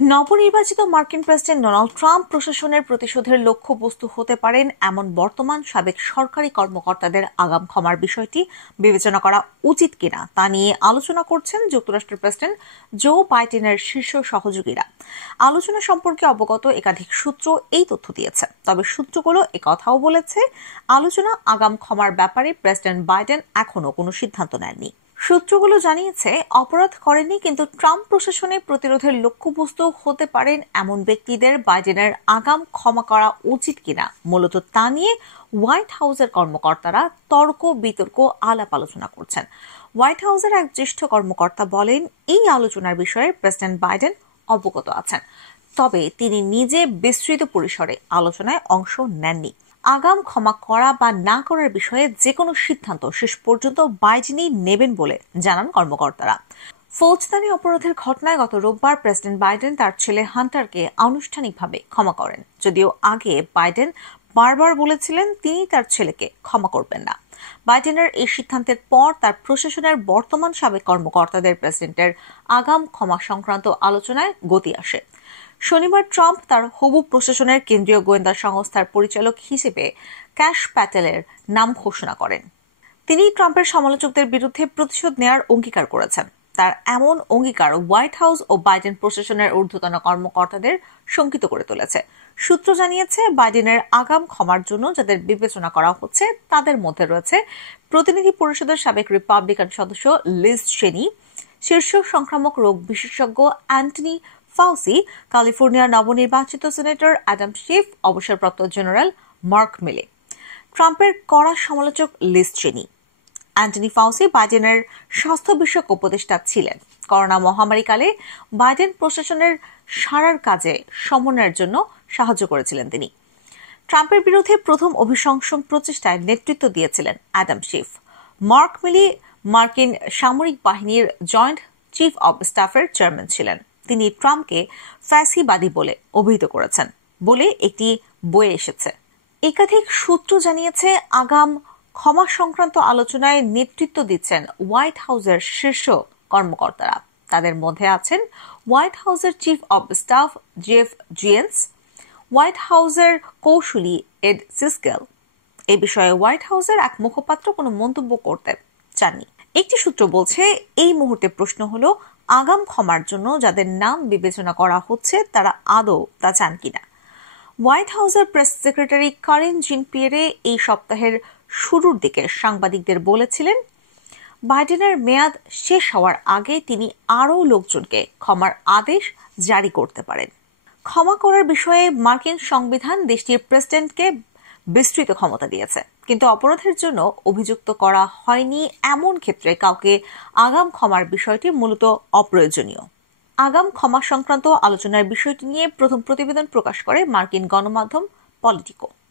নবনির্বাচিত মার্কিন president Donald Trump প্রশাসনের প্রতিশোধের লক্ষ্যবস্তু হতে পারেন এমন বর্তমান সাবেক সরকারি কর্মকর্তাদের আগাম ক্ষমার বিষয়টি বিবেচনা করা উচিত কিনা তা নিয়ে আলোচনা করছেন যুক্তরাষ্ট্রের প্রেসিডেন্ট জো বাইডেনের শীর্ষ সহযোগীরা। আলোচনা সম্পর্কে অবগত একাধিক সূত্র এই তথ্য দিয়েছে, তবে সূত্রগুলো একথাও বলেছে আলোচনা আগাম ক্ষমার ব্যাপারে প্রেসিডেন্ট বাইডেন এখনো কোনো সিদ্ধান্ত নেননি। সূত্রগুলো জানিয়েছে অপরাধ করেনি, কিন্তু ট্রাম্প প্রশাসনে প্রতিরোধের লক্ষ্যবস্তু হতে পারেন এমন ব্যক্তিদের বাইডেনের আগাম ক্ষমা করা উচিত কিনা মূলত তা নিয়ে হোয়াইট হাউসের কর্মকর্তারা তর্ক বিতর্ক আলাপ আলোচনা করছেন। হোয়াইট হাউসের এক জ্যেষ্ঠ কর্মকর্তা বলেন, এই আলোচনার বিষয়ে প্রেসিডেন্ট বাইডেন অবগত আছেন, তবে তিনি নিজে বিস্তৃত পরিসরে আলোচনায় অংশ নেননি। আগাম ক্ষমা করা বা না করার বিষয়ে যে কোনো সিদ্ধান্ত শেষ পর্যন্ত বাইডেনই নেবেন বলে জানান কর্মকর্তারা। ফৌজদারি অপরাধের ঘটনায় গত রোববার প্রেসিডেন্ট বাইডেন তার ছেলে হান্টারকে আনুষ্ঠানিকভাবে ক্ষমা করেন, যদিও আগে বাইডেন বারবার বলেছিলেন তিনি তার ছেলেকে ক্ষমা করবেন না। বাইডেনের এই সিদ্ধান্তের পর তার প্রশাসনের বর্তমান সাবেক কর্মকর্তাদের প্রেসিডেন্টের আগাম ক্ষমা সংক্রান্ত আলোচনায় গতি আসে। শনিবার ট্রাম্প তার হবু প্রশাসনের কেন্দ্রীয় গোয়েন্দা সংস্থার পরিচালক হিসেবে ক্যাশ প্যাটেলের নাম ঘোষণা করেন। তিনি ট্রাম্পের সমালোচকদের বিরুদ্ধে প্রতিশোধ নেয়ার অঙ্গীকার করেছেন। তার এমন অঙ্গীকার হোয়াইট হাউস ও বাইডেন প্রশাসনের ঊর্ধ্বতন কর্মকর্তাদের শঙ্কিত করে তুলেছে। সূত্র জানিয়েছে বাইডেনের আগাম ক্ষমার জন্য যাদের বিবেচনা করা হচ্ছে তাদের মধ্যে রয়েছে প্রতিনিধি পরিষদের সাবেক রিপাবলিকান সদস্য লিজ চেনি, শীর্ষ সংক্রামক রোগ বিশেষজ্ঞ অ্যান্টনি ফাউসি, ক্যালিফোর্নিয়ার নবনির্বাচিত সিনেটর অ্যাডাম শিফ, অবসরপ্রাপ্ত জেনারেল মার্ক মিলে। ট্রাম্পের কড়া সমালোচক লিজ চেনি। অ্যান্টনি ফাউসি বাইডেনের স্বাস্থ্য বিষয়ক উপদেষ্টা ছিলেন। করোনা মহামারীকালে বাইডেন প্রশাসনের সারার কাজে সমন্বয়ের জন্য সাহায্য করেছিলেন তিনি। ট্রাম্পের বিরুদ্ধে প্রথম অভিশংসন প্রচেষ্টায় নেতৃত্ব দিয়েছিলেন অ্যাডাম শিফ। মার্ক মিলি মার্কিন সামরিক বাহিনীর জয়েন্ট চিফ অব স্টাফের চেয়ারম্যান ছিলেন। তিনি ট্রাম্পকে ফ্যাসিবাদী বলে অভিহিত করেছেন বলে একটি বইয়ে এসেছে। একাধিক সূত্র জানিয়েছে আগাম ক্ষমা সংক্রান্ত আলোচনায় নেতৃত্ব দিচ্ছেন হোয়াইট হাউসের শীর্ষ কর্মকর্তারা। তাদের মধ্যে আছেন হোয়াইট হাউসের chief of staff Jeff Zients, white হাউসের কৌশলী এড সিস্কেল। এ বিষয়ে হোয়াইট হাউসের এক মুখপাত্র কোনো মন্তব্য করতে চাননি। একটি সূত্র বলছে, এই মুহূর্তে প্রশ্ন হলো আগাম ক্ষমার জন্য যাদের নাম বিবেচনা করা হচ্ছে তারা আদৌ তা চান কিনা। হোয়াইট হাউসের প্রেস সেক্রেটারি কারিন জিন পিয়েরে এই সপ্তাহের শুরুর দিকে সাংবাদিকদের বলেছিলেন, বাইডেনের মেয়াদ শেষ হওয়ার আগে তিনি আরও লোকজনকে ক্ষমার আদেশ জারি করতে পারেন। ক্ষমা করার বিষয়ে মার্কিন সংবিধান দেশটির প্রেসিডেন্টকে বিস্তৃত ক্ষমতা দিয়েছে, কিন্তু অপরাধের জন্য অভিযুক্ত করা হয়নি এমন ক্ষেত্রে কাউকে আগাম ক্ষমার বিষয়টি মূলত অপ্রয়োজনীয়। আগাম ক্ষমা সংক্রান্ত আলোচনার বিষয়টি নিয়ে প্রথম প্রতিবেদন প্রকাশ করে মার্কিন গণমাধ্যম পলিটিকো।